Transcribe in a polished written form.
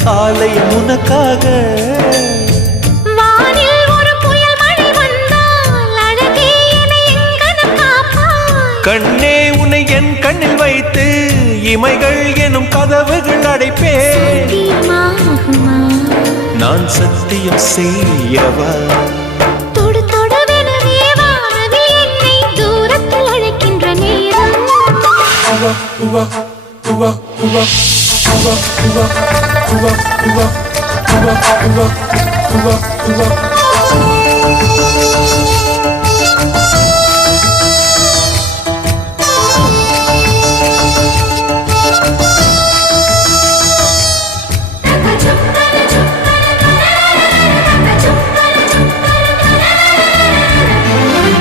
ஆலயம் உனக்காக. வானில் ஒரு புயல் மழை வந்தால் அழகே என்னை எங்கனம் காப்பாய். கண்ணே உன்னை என் கண்ணில் வைத்து இமைகள் எனும் கதவுகள் அடைப்பேன். சத்தியமாகுமா? நான் சத்தியம் செய்யவா? தொடு தொடுவெனவே வானவில் என்னை தூரத்தில் அழைக்கின்ற நேரம்.